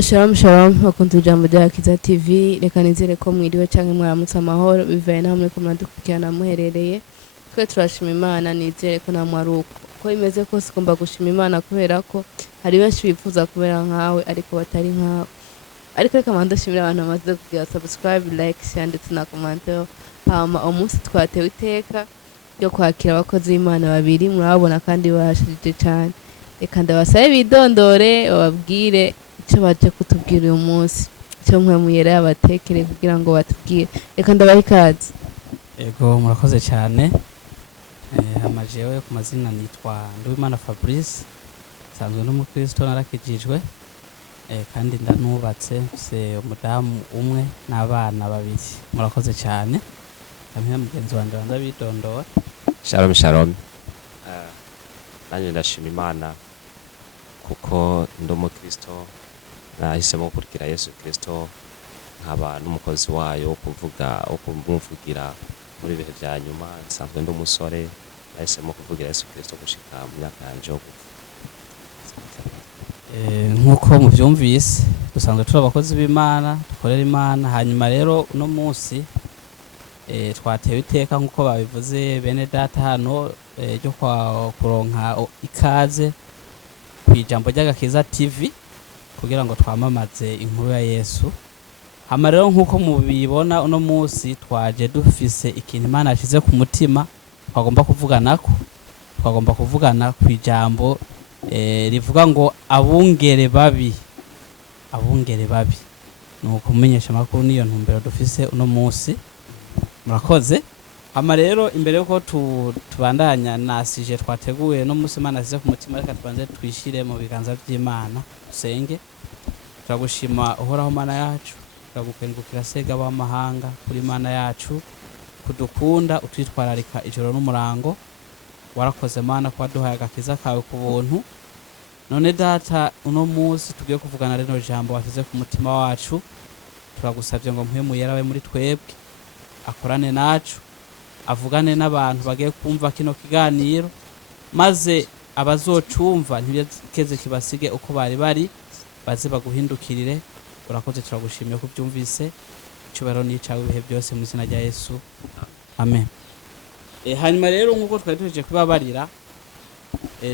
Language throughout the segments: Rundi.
Shalom shalom bakunze ijambo rya Kiza TV reka nizere ko mwiriwe canke mwaramutse amahoro bivaye namwe ko mwadukurikirana muherereye twe turashima Imana nizere ko namwe ari uko ko imeze kose ugomba gushima Imana kubera ko hari benshi bifuza kubera nkawe ariko batari nkawe ariko reka mandashimira abantu bamaze kugira subscribe like share ndetse na commentaire hama umunsi twatewe iteka ryo kwakira abakozi b'Imana babiri murabona kandi bashije cyane reka ndabasabe bidondore bababwire icyo baje kutubwira uyu munsi cyo mwemuyera yabatekere kugira ngo batubwire reka ndabaha ikaze. Ego murakoze cyane amajewe ku mazina nitwa Nduwimana Fabrice sanzwe n'umukristo narakijijwe kandi ndanubatse mfise umudamu umwe n'abana babiri murakoze cyane hamwe mugenzi wanje ndabidondora. Shalom shalom nanye ndashima Imana kuko ndumukristo nahisemo gukurikira Yesu Kristo nkaba n'umukozi wayo kuvuga kumvugira muri bihe bya nyuma nsanzwe ndumusore nahisemo kuvugira Yesu Kristo gushika mu myaka yanje yo gupfa. Nkuko muvyumvise dusanzwe turi abakozi b'Imana dukorera Imana hanyuma rero uno munsi twatewe iteka nkuko babivuze bene data hano ryo kuronka ikaze kwijambo ry'agakiza TV kugira ngo twamamaze inkuru ya Yesu. Hama rero nkuko mubibona uno munsi twaje dufise ikintu Imana yashize ku mutima twagomba kuvugana kwijambo rivuga ngo abungere babi nuko mumenyesha makuru niyo ntumbero dufise uno munsi murakoze. Hama rero imbere yuko tubandanya nasije twateguye no munsi Imana yashize ku mutima reka tubanze twishire mu biganza by'Imana usenge. Turagushima uhoraho Mana yacu turagukengukira sega b'amahanga kuri Mana yacu kudukunda utwitwararika ijoro n'umurango warakoze Mana kwa duhaye agakiza kawe ku buntu. None data uno munsi tugiye kuvugana reno jambo washize ku mutima wacu turagusabye ngo mpwemuyera we muri twebwe akorane nacu avugane n'abantu bagiye kumva kino kiganiro maze abazocumva ntibikeze kibasige uko bari baze baguhindukirire. Urakoze turagushimiye ko byumvise cyubaro nicawe ibihe byose mu izina rya Yesu amen. Hanyuma rero nkuko twari tuje kubabarira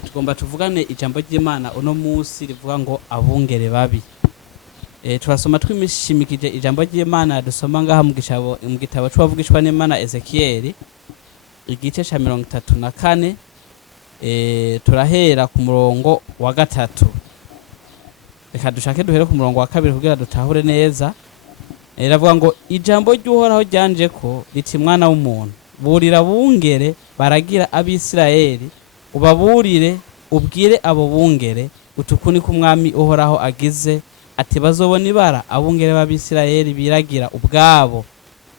tugomba tuvugane ijambo ry'Imana uno munsi rivuga ngo abungere babi. Turasoma twimishimikije ijambo ry'Imana dusoma ngaha mu gitabo c'abavugishwa n'Imana Ezekiel igice ca 34 turahera ku murongo wa 3 reka dushake duhere ku murongo wa 2 kugira dutahure neza. Iravuga ngo ijambo ry'uhoraho ryanje ko riti mwana w'umuntu burira bungere baragira abisirayeli ubaburire ubwire abo bungere utukuni k'umwami uhoraho agize ati bazobona ibara abungere b'abisirayeli biragira ubwabo.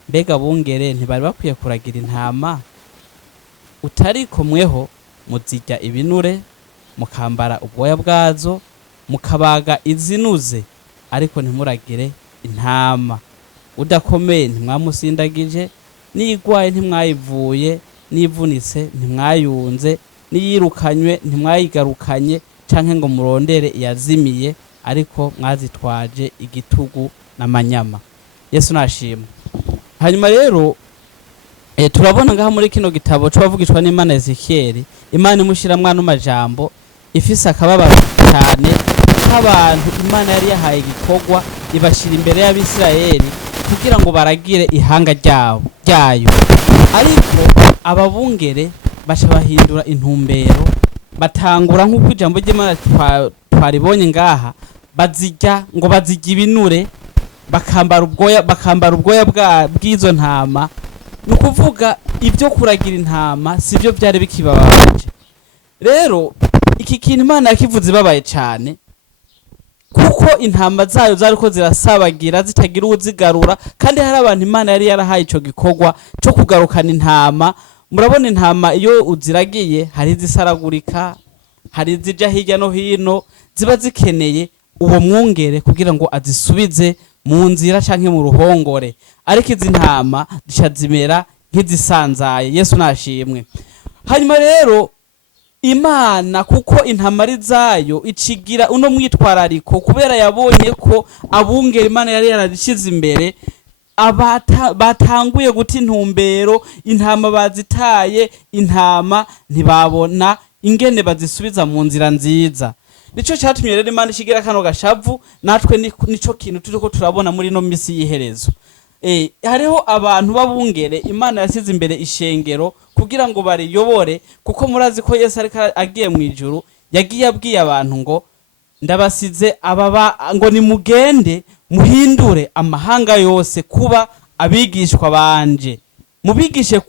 Mbega bungere ntibari bakwiye kuragira intama utariko mweho muzijya ibinure mukambara ubwoya bwazo mukabaga izinuze ariko ntimuragire intama. Udakomeye ntimwamusindagije niyigwaye ntimwayivuye nivunitse ntimwayunze niyirukanywe ntimwayigarukanye canke ngo murondere yazimiye ariko mwazitwaje igitugu n'amanyama. Yesu nashimwe. Hanyuma rero turabona ngaha muri kino gitabo c'abavugishwa n'Imana Ezekiel Imana imushira mwana umajambo ifise akababaro cyane nk'abantu Imana yari yahaye igikorwa ibashira imbere y'Abisirayeli kugira ngo baragire ihanga ryayo ariko ababungere baca bahindura intumbero batangura nk'uko ijambo ry'Imana twaribonye ngaha bazijya ibinure bakambara ubwoya bw'izo ntama. Nukuvuga ibyo kuragira intama sivyo byari bikibabaje. Rero iki kintu Imana yakivuze babaye cyane kuko intama zayo zariko zirasabagira zitagira uzigarura kandi hari abantu Imana yari yarahaye ico gikorwa cyo kugarukana intama. Murabona intama iyo uziragiye hari zisaragurika hari zija hirya no hino ziba zikeneye uwo mwungere kugira ngo azisubize mu nzira canke mu ruhongore ariko izi ntama zishazimera nk'izisanzaye. Yesu nashimwe. Hanyuma rero Imana kuko intamari zayo icigira uno mwitwarariko kubera yabonye ko abungere Imana yari yarabishize imbere batanguye guta intumbero, intama bazitaye, intama ntibabona ingene bazisubiza mu nzira nziza. Nico cyatumye rero Imana ishigira kano gashavu, natwe nico kintu turiko turabona muri no misi yiherezo. Hariho abantu babungere Imana yasize imbere ishengero kugira ngo bariyobore, kuko murazi ko Yesu ariko agiye mu ijuru yagiye abwiye abantu ngo ndabasize ababa ngo nimugende muhindure amahanga yose kuba abigishwa banje, mubigishe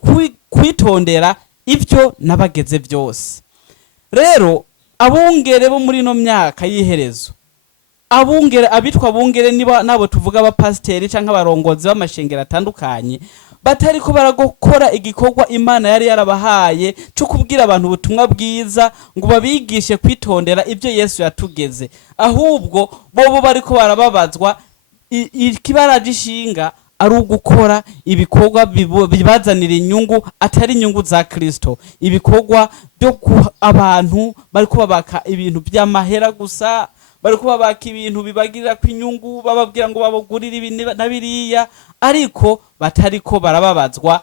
kwitondera ibyo nabageze byose. Rero abungere bo muri no myaka yiherezo, abungere abitwa abungere niba nabo tuvuga abapasiteri canke abarongozi b'amashengero atandukanye, batari ko baragokora igikorwa Imana yari yarabahaye cyo kubwira abantu ubutumwa bwiza ngo babigishe kwitondera ibyo Yesu yatugeze, ahubwo bobo bariko barababazwa ikibaragishinga ari ugukora ibikorwa bibazanira inyungu atari inyungu za Kristo, ibikorwa byo abantu bariko babaka ibintu by'amahera gusa, bariko babaka ibintu bibagirira ku inyungu, bababwira ngo babugurire ibi na biriya, ariko batariko barababazwa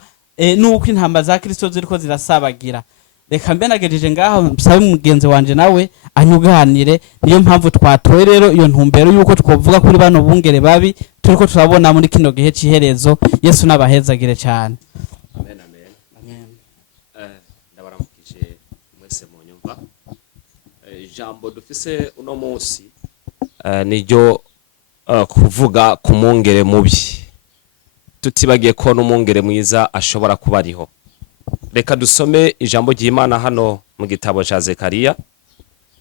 nuko intamba za Kristo ziriko zirasabagira. Reka mbe nagejeje ngaho msabe mugenzi wanje nawe anyuganire, niyo mpamvu twatoye rero iyo ntumbero yuko twovuga kuri bano bungere babi turiko turabona muri kino gihe ciherezo. Yesu nabahezagire cyane. Amen, amen. Amen. Ndabaramukije mwese mu nyumva. Ijambo dufise uno munsi niryo kuvuga ku mungere mubi, tutibagiye ko n'umungere mwiza ashobora kuba ariho. Reka dusome ijambo ry'Imana hano mu gitabo ca Zekariya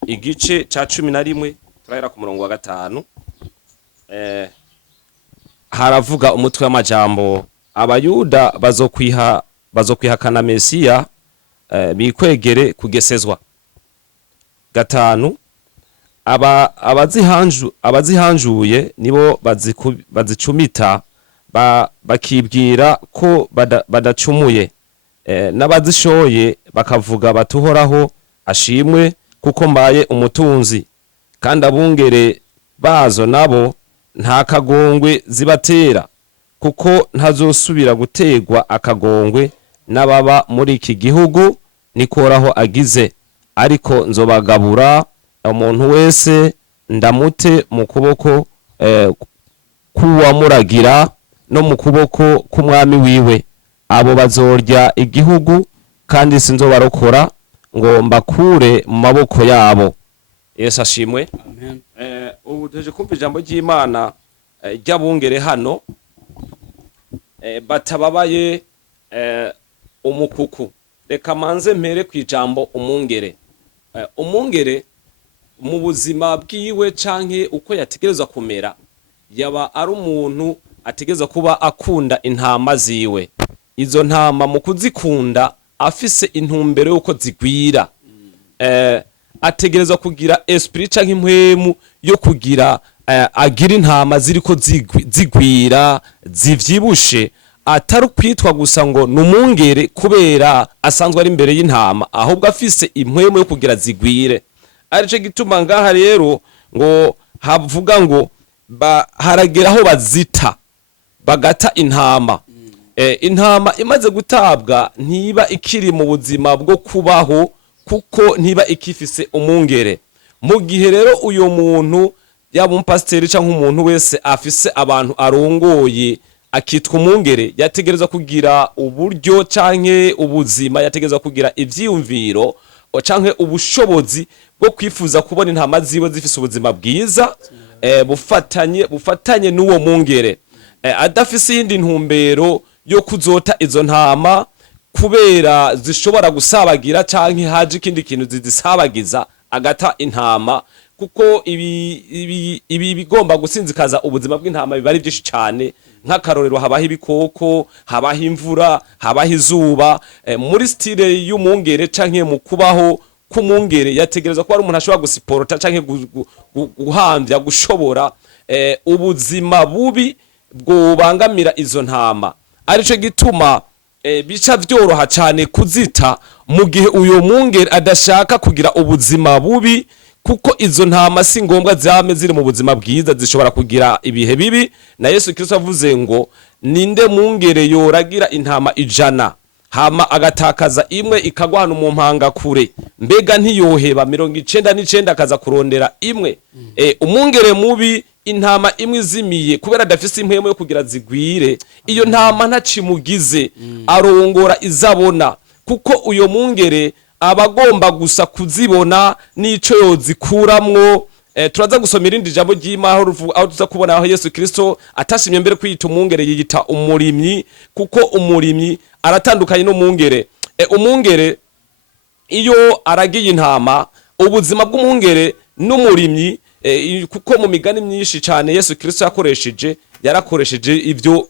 igice ca 11 turahera ku murongo wa 5. Haravuga umutwe w'amajambo abayuda bazokwihakana Mesiya, bikwegere kugesezwa. 5 abazihanjuye nibo bazicumita bakibwira ko badacumuye, n'abazishoye bakavuga batuhoraho ashimwe kuko mbaye umutunzi, kandi abungere bazo nabo nta kagongwe zibatera, kuko ntazosubira gutegwa akagongwe n'ababa muri iki gihugu, nikoraho agize, ariko nzobagabura umuntu wese ndamute mu kuboko kuwamuragira no mu kuboko k'umwami wiwe. Abo bazorya igihugu kandi sinzobarokora ngo mbakure mu maboko yabo. Yesu ashimwe. Amen. Ubu tuje kumva ijambo ry'Imana ry'abungere hano batababaye umukuku. Reka manze mpere ku ijambo umungere. Umungere mu buzima bwiwe canke uko yategerezwa kumera, yaba ari umuntu ategerezwa kuba akunda intama ziwe. Izo ntama mu kuzikunda afise intumbero yuko zigwira, ategerezwa kugira esprit canke impwemu yo kugira agira intama ziriko zigwira zivyibushe, atari kwitwa gusa ngo numungere kubera asanzwe ari imbere y'intama, ahubwo afise impwemu yo kugira zigwire. Arico gituma ngaha rero ngo havuga ngo harageraho bazita bagata intama. Intama imaze gutabwa ntiba ikiri mu buzima bwo kubaho, kuko ntiba ikifise umungere. Mu gihe rero uyo muntu yaba umupasiteri canke umuntu wese afise abantu arongoye akitwa umungere, yategerezwa kugira uburyo canke ubuzima, yategerezwa kugira ivyiyumviro canke ubushobozi bwo kwifuza kubona intama ziwe zifise ubuzima bwiza, bufatanye n'uwo mungere, adafise yindi ntumbero yo kuzota izo ntama kubera zishobora gusabagira canke haje ikindi kintu zizisabagiza agata intama, kuko ibi bigomba gusinzikaza ubuzima bw'intama biba ari byinshi cyane. Nk'akarorero habaho ibikoko, habaho imvura, habaho izuba. Muri style y'umungere canke mu kubaho k'umungere yategereza ko ari umuntu ashobora gusiporota canke guhamvya gushobora ubuzima bubi bwo bangamira izo ntama. Arico gituma bica byoroha cyane kuzita mu gihe uyo mwungere adashaka kugira ubuzima bubi, kuko izo ntama si ngombwa zame ziri mu buzima bwiza, zishobora kugira ibihe bibi. Na Yesu Kristo avuze ngo ninde mwungere yoragira intama 100 hama agatakaza imwe ikagwana mu mpanga kure, mbega ntiyoheba 99 akaza kurondera imwe? Umwungere mubi, intama imwe izimiye kubera adafise impwemu yo kugira zigwire, iyo ntama ntacimugize, arongora izabona, kuko uyo mwungere abagomba gusa kuzibona n'ico yozikuramwo. Turaza gusoma irindi jambo ry'Imana aho tuza kubona aho Yesu Kristo atashimye mbere kwiyita umwungere, yiyita umurimyi, kuko umurimyi aratandukanye n'umwungere. Umwungere iyo aragiye intama, ubuzima bw'umwungere n'umurimyi, kuko mu migani myinshi cyane Yesu Kristo yarakoresheje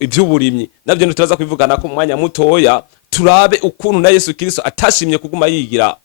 ivy'uburimyi, navyo ntituraza kwivugana ko mu mwanya mutoya. Turabe ukuntu na Yesu Kristo atashimye kuguma yigira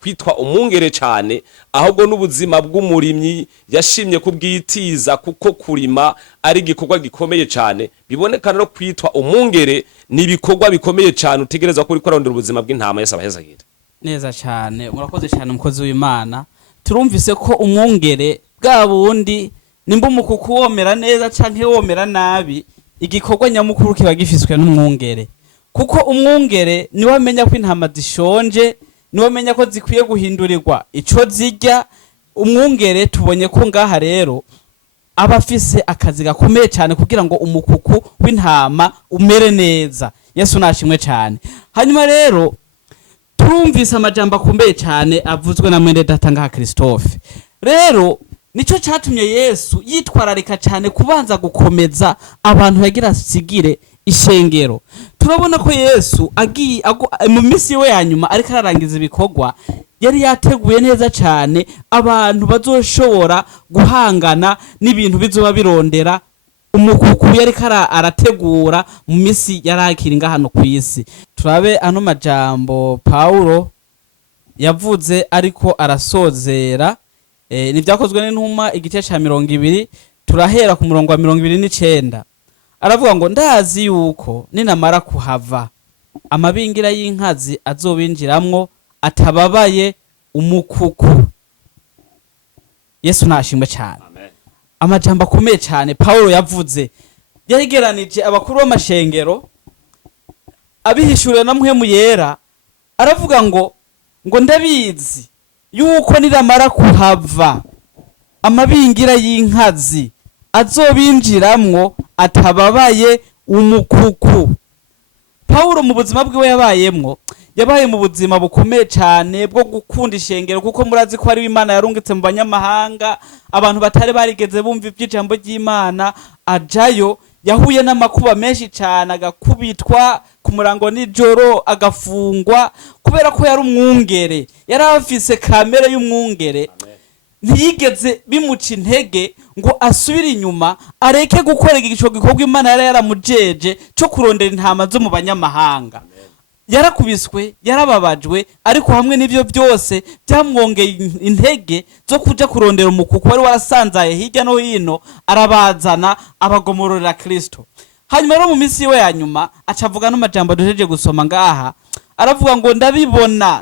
kwitwa umwungere cyane, ahubwo n'ubuzima bw'umurimyi yashimye kubwitiza, kuko kurima ari igikorwa gikomeye cyane. Biboneka no kwitwa umwungere ni ibikorwa bikomeye cyane, utegerezwa kuri korondera ubuzima bw'intama. Yesu abahezagira neza cyane. Murakoze cyane umukozi w'Imana. Turumvise ko umwungere bwa bundi nimba umukuku womera neza canke womera nabi, igikorwa nyamukuru kiba gifiswe n'umwungere, kuko umwungere niwe amenya ko intama zishonje, niwe amenya ko zikwiye guhindurirwa ico zirya. Umwungere tubonye ko ngaha rero aba afise akazi gakomeye cyane kugira ngo umukuku w'intama umere neza. Yesu nashimwe cyane. Hanyuma rero turumvise amajambo akomeye cyane avuzwe na mwene data ngaha Christophe. Rero nico cyatumye Yesu yitwararika cyane kubanza gukomeza abantu yagira sigire ishengero. Turabona ko Yesu mu misi we yanyuma ariko ararangiza ibikorwa, yari yateguye neza cyane abantu bazoshobora guhangana n'ibintu bizoba birondera umukuku yari arategura mu misi yarakiri hano ku isi. Turabe ano majambo Paulo yavuze ariko arasozera, ni byakozwe n'intumwa igice cya 20, turahera ku murongo wa 29. Aravuga ngo ndazi yuko ninamara kuhava amabingira y'inkazi azobinjiramwo atababaye umukuku. Yesu nashimwe cyane. Amajambo akomeye cyane Paulo yavuze, yageranije abakuru b'amashengero, abihishurira na mpwemu yera. Aravuga ngo ndabizi yuko niramara kuhava amabingira y'inkazi azobinjiramwo atababaye umukuku. Paulo mu buzima bwiwe yabaye mu buzima bukomeye cyane bwo gukunda ishengero, kuko murazi ko ari Imana yarungitse mu banyamahanga, abantu batari barigeze bumva iby'ijambo ry'Imana. Ajayo yahuye n'amakuba menshi cyane, agakubitwa ku murango nijoro, agafungwa, kubera ko yari umwungere, yari afise kamere y'umwungere. Ntiyigeze bimuca intege ngo asubire inyuma areke gukora igico gikorwa Imana yari yaramujeje cyo kurondera intama zo mu banyamahanga. Yarakubiswe, yarababajwe, ariko hamwe n'ivyo byose byamwongeye intege zo kuja kurondera umukuku wari warasanzaye hirya no hino, arabazana abagomororera Kristo. Hanyuma rero mu misi we yanyuma acavuga n'amajambo duhejeje gusoma ngaha. Aravuga ngo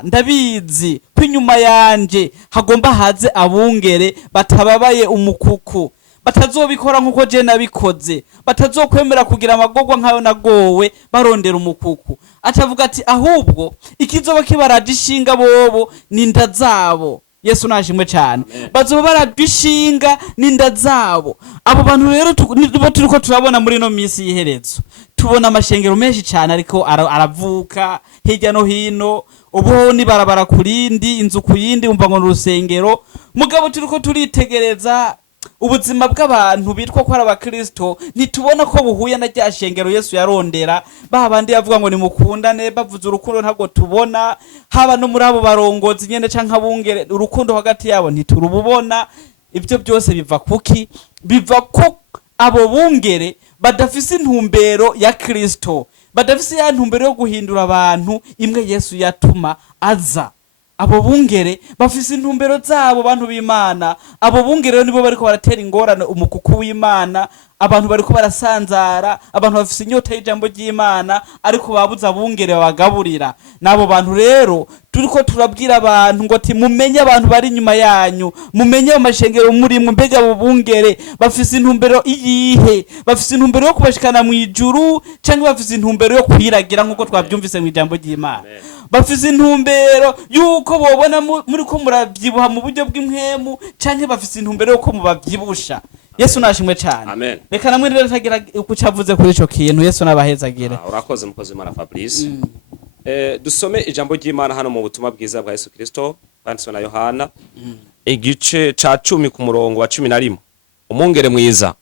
ndabizi ko inyuma yanje hagomba haze abungere batababaye umukuku, batazobikora nkuko je nabikoze, batazokwemera kugira amagorwa nkayo nagowe barondera umukuku. Acavuga ati ahubwo ikizoba kibaraje ishinga bobo ninda zabo. Yesu nashimwe cyane. Bazoba baradishinga ninda zabo. Abo bantu rero turiko turabona muri no misi yiherezo, tubona amashengero menshi cyane ariko aravuka hirya no hino. Ubu ni barabara kurindi, inzu kuyindi, umva ngo n'urusengero. Mugabo turiko turitegereza ubuzima bw'abantu bitwa ko ari abakristo, nitubona ko buhuye na rya shengero Yesu yarondera. Babandi yavuga ngo nimukundane, bavuze urukundo ntabwo tubona. Haba no muri abo barongozi nyene canke abungere, urukundo hagati yabo ntiturububona. Ibyo byose biva kuki? Biva ko abo bungere badafise intumbero ya Kristo, badafise ya ntumbero yo guhindura abantu imwe Yesu yatuma aza. Abo bungere bafise intumbero zabo, bantu b'Imana. Abo bungere nibo bariko baratera ingorane umukuku w'Imana. abantu bariko barasanzara, abantu bafise inyota y'ijambo ry'Imana ariko babuze abungere babagaburira. Nabo bantu rero turiko turabwira abantu ngo ati mumenye abantu bari inyuma yanyu, mumenye amashengero murimwe, mbega abo bungere bafise intumbero iyihe? Bafise intumbero yo kubashikana mu ijuru canke bafise intumbero yo kwiragira nk'uko twavyumvise mu ijambo ry'Imana? Bafise intumbero yuko bobona muriko muravyibuha mu buryo bw'impwemu canke bafise intumbero yuko mubavyibusha? Yesu nashimwe cyane. Reka namwe rero tagira ukucavuze kuri ico kintu. Yesu nabahezagire. Urakoze mukozi w'Imana Fabrice. Dusome ijambo ry'Imana hano mu butumwa bwiza bwa Yesu Kristo banditswe na Yohana igice ca 10 ku murongo wa 11. Umwungere mwiza.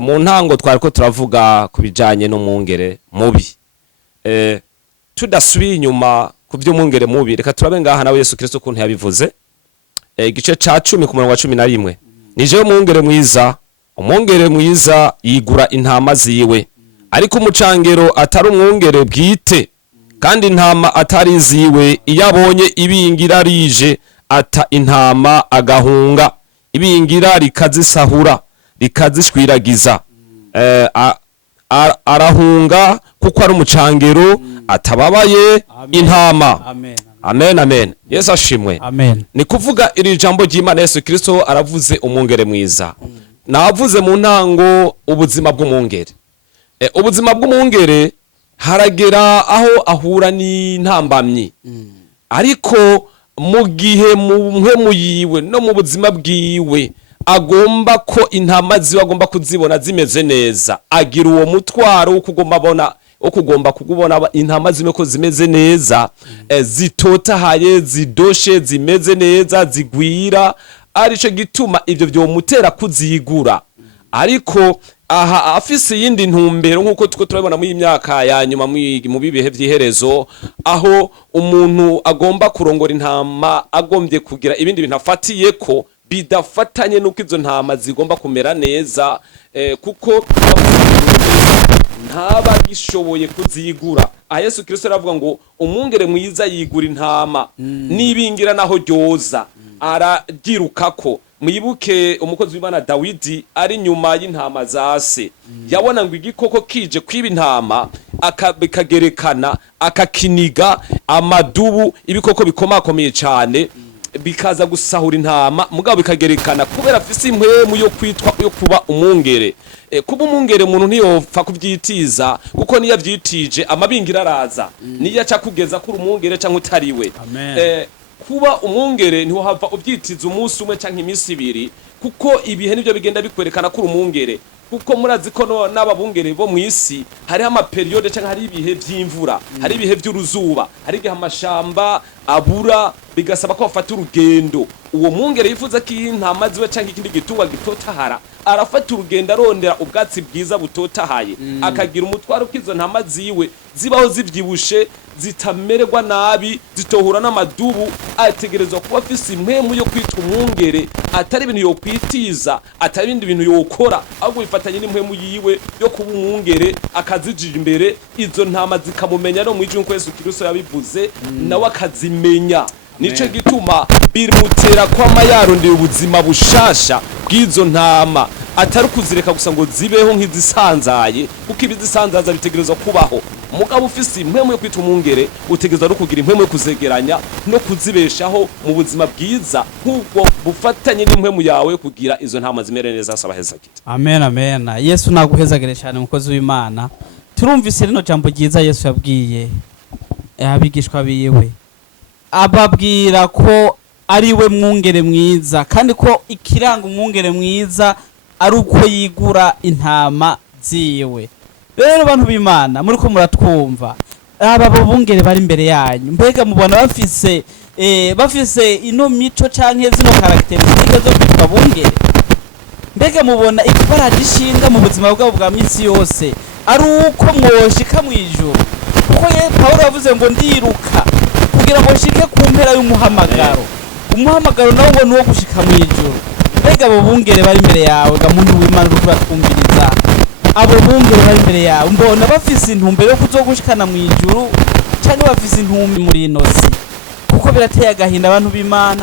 Mu ntango twariko turavuga kubijanye n'umwungere mubi. Tudasubiye inyuma ku by'umwungere mubi, reka turabe ngaha nawe Yesu Kristo kuntu yabivuze. Igice ca 10 ku murongo wa 11. Nije umwungere mwiza, umwungere mwiza yigura intama ziwe, ariko umucangero atari umwungere bwite kandi intama atari ziwe, iyo abonye ibingira rije ata intama agahunga, ibingira rikazisahura rikazishwiragiza, arahunga kuko ari umucangero atababaye intama. Amen, amen. Yesu ashimwe. Amen. Ni kuvuga iri jambo ry'Imana Yesu Kristo aravuze umwungere mwiza. Navuze mu ntango ubuzima bw'umwungere. Ubuzima bw'umwungere haragera aho ahura n'intambamyi. Ariko mu gihe mu yiwe no mu buzima bwiwe agomba ko intama ziwe agomba kuzibona zimeze neza, agira uwo mutwaro wo kugomba kugubona intama zimwe ko zimeze neza, zitotahaye, zidoshe, zimeze neza, zigwira. Arico gituma ivyo vyomutera kuzigura. Ariko aha afise yindi ntumbero nkuko tuko turabona mu imyaka ya nyuma mu bibihe vy'iherezo, aho umuntu agomba kurongora intama agombye kugira ibindi bintu afatiye ko bidafatanye nuko izo ntama zigomba kumera neza, kuko ntaba gishoboye kuzigura. Yesu Kristo aravuga ngo umwungere mwiza yigura intama n'ibingira naho ryoza aragirukako. Mwibuke umukozi w'Imana Dawidi ari nyuma y'intama za se, yabona ngo igikoko kije kwiba intama bikagerekana akakiniga amadubu, ibikoko bikomakomeye cyane bikaza gusahura intama, mugabo bikagerekana kubera afise impwemu yo kwitwa yo kuba umwungere. Kuba umwungere umuntu ntiyopfa kuvyitiza, kuko niyo avyitije amabingira araza, niyo aca kugeza kuri umwungere canke utariwe. Kuba umwungere ntiho hava ubyitiza umunsi umwe canke iminsi ibiri, kuko ibihe nivyo bigenda bikwerekana kuri umwungere. Kuko murazi ko n'ababungere bo mwisi hari ama periode canke hari ibihe vy'imvura, hari ibihe vy'uruzuba, hari igihe amashamba abura bigasaba ko bafata urugendo. Uwo mwungere yifuza ko intama ziwe canke ikindi gitungwa gitotahara, arafata urugendo arondera ubwatsi bwiza butotahaye, akagira umutwaro k'izo ntama ziwe zibaho zivyibushe, zitamererwa nabi, zitohura n'amadubu. Ategerezwa kuba afise impwemu yo kwita umwungere, atari ibintu yo kwitiza, atari ibindi bintu yokora, ahubwo bifatanye n'impwemu yiwe yo kuba umwungere, akazijira imbere izo ntama zikamumenya no mwijwe nko Yesu Kristo yabivuze, nawe akazimenya. Nico gituma birmutera kwama yarondera ubuzima bushasha bw'izo ntama, atari kuzireka gusa ngo zibeho nk'izisanzaye, kuko ibizisanzaza bitegerezwa kubaho. Mugabo ufise impwemu yo kwita umwungere utegerezwa no kugira impwemu yo kuzegeranya no kuzibeshaho mu buzima bwiza, nk'ubwo bufatanye n'impwemu yawe kugira izo ntama zimere neza. Asaba hezagite. Amen, amen. Yesu naguhezagire cyane mukozi w'Imana. Turumvise rino jambo ryiza Yesu yabwiye abigishwa biwe, ababwira ko ari we mwungere mwiza, kandi ko ikiranga umwungere mwiza ari uko yigura intama ziwe. Rero bantu b'Imana muri ko muratwumva, aba bungere bari imbere yanyu, mbega mubona bafise ino mico canke zino karakterisitike zo kwitwa bungere? Mbega mubona ikibaragishinga mu buzima bwabo bwa minsi yose ari uko mwoshika mu ijuru? Kuko Pawulo yavuze ngo ndiruka kugira ngo shike ku mpera y'umuhamagaro. Umuhamagaro nawo ngo nuwo gushika mu ijuru. Mbega abo bungere bari imbere yawe ga muntu w'Imana uri kuratwumviriza, abo bungere bari imbere yawe mbona bafise intumbero yo kuzogushikana mu ijuru cyangwa bafise intumbi muri inosi? Kuko birateye agahinda abantu b'Imana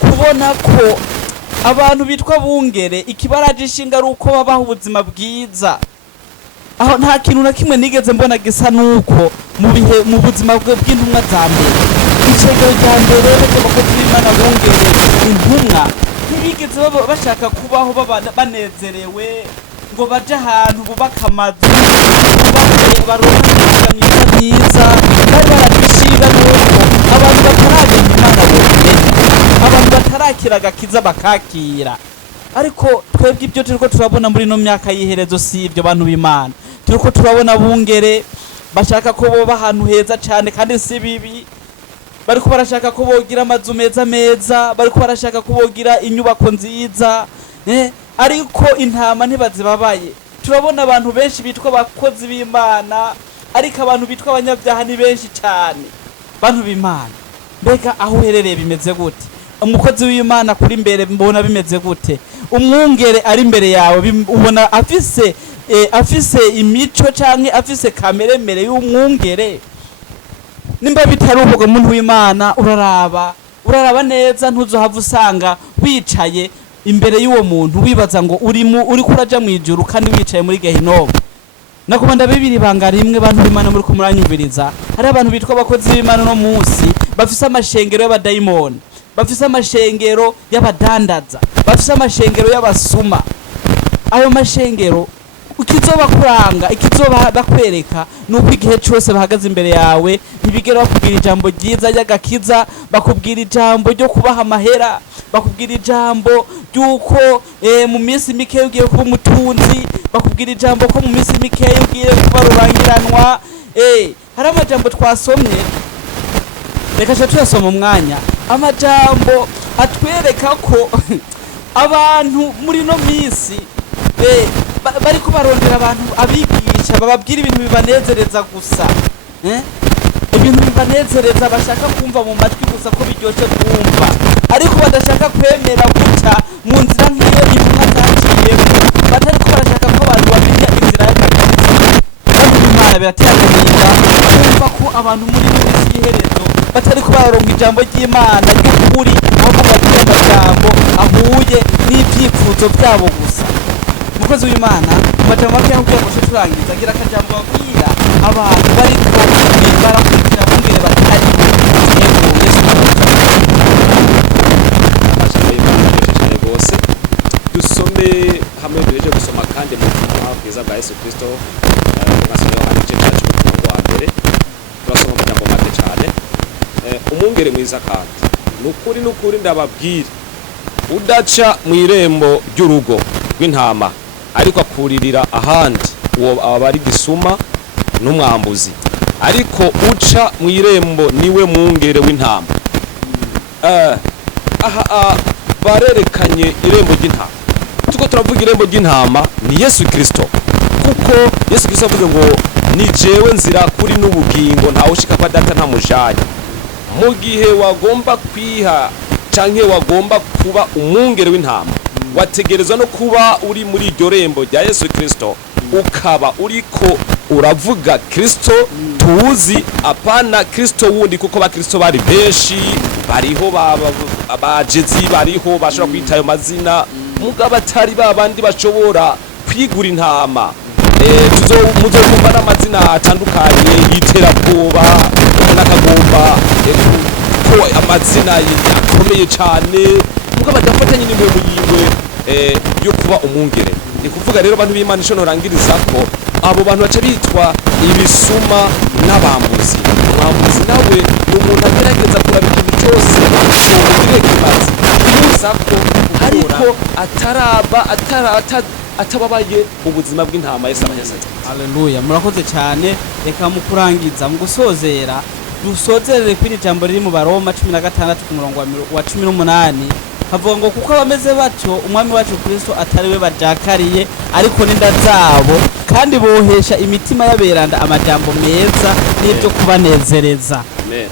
kubona ko abantu bitwa bungere ikibaraje ishinga ari uko babaho ubuzima bwiza. Aho nta kintu na kimwe nigeze mbona gisa nuko mu buzima bw'intumwa za mbere. Icegero rya mbere ry'abakozi b'Imana bungere intumwa ntibigeze bashaka kubaho banezerewe ngo baje ahantu bubaka amazu baronka myiza bari baragishinga nuko abantu bataramenya Imana bonyene, abantu batarakira agakiza bakakira. Ariko twebwe ibyo turiko turabona muri no myaka y'iherezo si ibyo bantu b'Imana. Turiko turabona bungere bashaka ko boba ahantu heza cyane kandi si bibi. Bariko barashaka ko bogira amazu meza, bariko barashaka ko bogira inyubako nziza, ariko intama ntibazibabaye. Turabona abantu benshi bitwa abakozi b'Imana, ariko abantu bitwa abanyabyaha ni benshi cyane. Bantu b'Imana, mbega aho uherereye bimeze gute? Umukozi w'Imana kuri mbere mbona bimeze gute? Umwungere ari imbere yawe ubona afise imico canke afise kamere mere y'umwungere? Nimba bitaruvuga umuntu w'Imana uraraba neza, ntuzohava usanga wicaye imbere y'uwo muntu wibaza ngo uri kuraja mu ijuru kandi wicaye muri Gehinomu. Nakubanda bibiri banga rimwe bantu b'Imana muri ko muranyumviriza. Hari abantu bitwa abakozi b'Imana no munsi bafise amashengero y'abadayimoni, bafise amashengero y'abadandaza, bafise amashengero y'abasuma. Ayo mashengero ukizoba kuranga, ikizoba bakwereka nuko igihe cyose bahagaze imbere yawe ntibigera bakubwira ijambo ryiza y'agakiza, bakubwira ijambo ryo kubaha amahera, bakubwira ijambo ry'uko mu minsi mike ugiye kuba umutunzi, bakubwira ijambo ko mu minsi mike ugiye kuba rurangiranwa. Hari amajambo twasomye, reka tuyasoma umwanya, amajambo atwereka ko abantu muri no minsi bariko barondera abantu abigisha bababwira ibintu bibanezereza gusa, ibintu bibanezereza bashaka kumva mu matwi gusa ko biryoshe kumva, ariko badashaka kwemera guca mu nzira nk'iyo intumwa zaciyemo. Batariko barashaka ko abantu bamenya inzira y'agakiza. Imana birateraganira kumva ko abantu muri minsi y'iherezo batariko bararonka ijambo ry'Imana ry'ukuri, ahubwo bagira amajambo ahuye n'ivyifuzo byabo gusa. Umukozi w'Imana amajambo make kugira ngo turangiza agira akajambo babwira abantu bariko barakurikira bungere batari bose. Dusome hamwe duheje gusoma kandi mu butumwa bwiza bwa Yesu Kristo twasomye Yohana igice cya 11 turasoma amajambo make cyane. Umwungere mwiza kandi nukuri ndababwira udaca mu irembo ry'urugo rw'intama ariko akuririra ahandi, uwo aba ari gisuma n'umwambuzi. Ariko uca mu irembo niwe mwungere w'intama. Barerekanye irembo ry'intama. Tuko turavuga irembo ry'intama ni Yesu Kristo, kuko Yesu Kristo avuze ngo ni jewe nzira kuri n'ubugingo, ntawe ushika kwa data ntamujanye. Mu gihe wagomba kwiha canke wagomba kuba umwungere w'intama, wategerezwa no kuba uri muri iryo rembo rya Yesu Kristo, ukaba uriko uravuga Kristo tuzi, apana Kristo wundi, kuko ba Kristo bari benshi, bariho abajezi, bariho bashobora kwita ayo mazina, mugabo atari babandi bashobora kwigura intama. Muzokumva n'amazina atandukanye y'iterabwoba, n'akagomba ko amazina akomeye cyane, mugabo adafatanye n'imwe yiwe yo kuba umwungere. Ni kuvuga rero abantu b'Imana isho norangiriza ko abo bantu baca bitwa ibisuma n'abambuzi. Umwambuzi nawe ni umuntu agerageza kuraba ikintu cyose cyogire kimaze kuza ko, ariko atababaye ubuzima bw'intama Yesu abanyazanye. Haleluya, murakoze cyane. Reka mu kurangiza mu gusozera dusozerere kwiri jambo riri mu Baroma 16 ku murongo wa 18, havuga ngo kuko abameze batyo umwami wacu Kristo atariwe bajakariye, ariko n'inda zabo kandi bohesha imitima y'aberanda amajambo meza n'ibyo kubanezereza.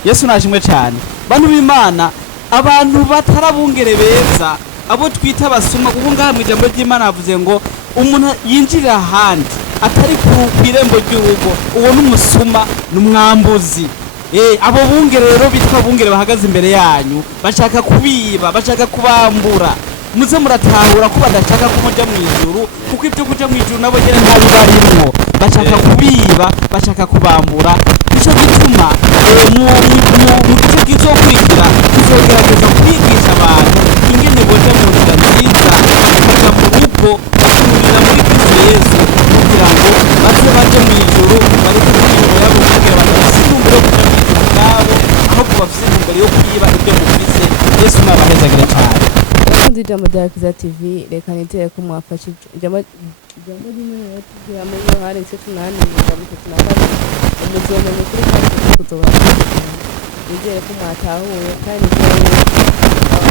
Yesu nashimwe cyane. Bantu b'Imana, abantu batarabungere beza, abo twita abasuma, kuko ngaha mu ijambo ry'Imana havuze ngo umuntu yinjirira ahandi atari ku irembo ry'urugo, uwo n'umusuma n'umwambuzi. Abo bungere rero bitwa bungere bahagaze imbere yanyu bashaka kubiba, bashaka kubambura, muze muratahura ko badashaka ko muja mu ijuru kuko ibyo kuja mu ijuru nabo nyene nta bibarimwo bashaka kubiba bashaka kubambura nico gituma mu gice kizokurikira tuzogerageza kwigisha abantu ingene boja mu nzira nziza bakaja mu rugo bakurira muri Kristo Yesu kugira ngo baze mu ijuru bareke kwiyumva yabo kugira abantu bafise intumbero yo kuja mu ijuru bwabo ahubwo bafise intumbero yo kwiba ibyo mufise. Yesu nabahezagire cyane. Bakunze ijambo rya Kiza TV, reka nizere ko mwafashe ijambo rimwe tugira muri Yohana 8:32 umuzono mukuru kandi kuzoba nizere ko mwatahuye kandi nizere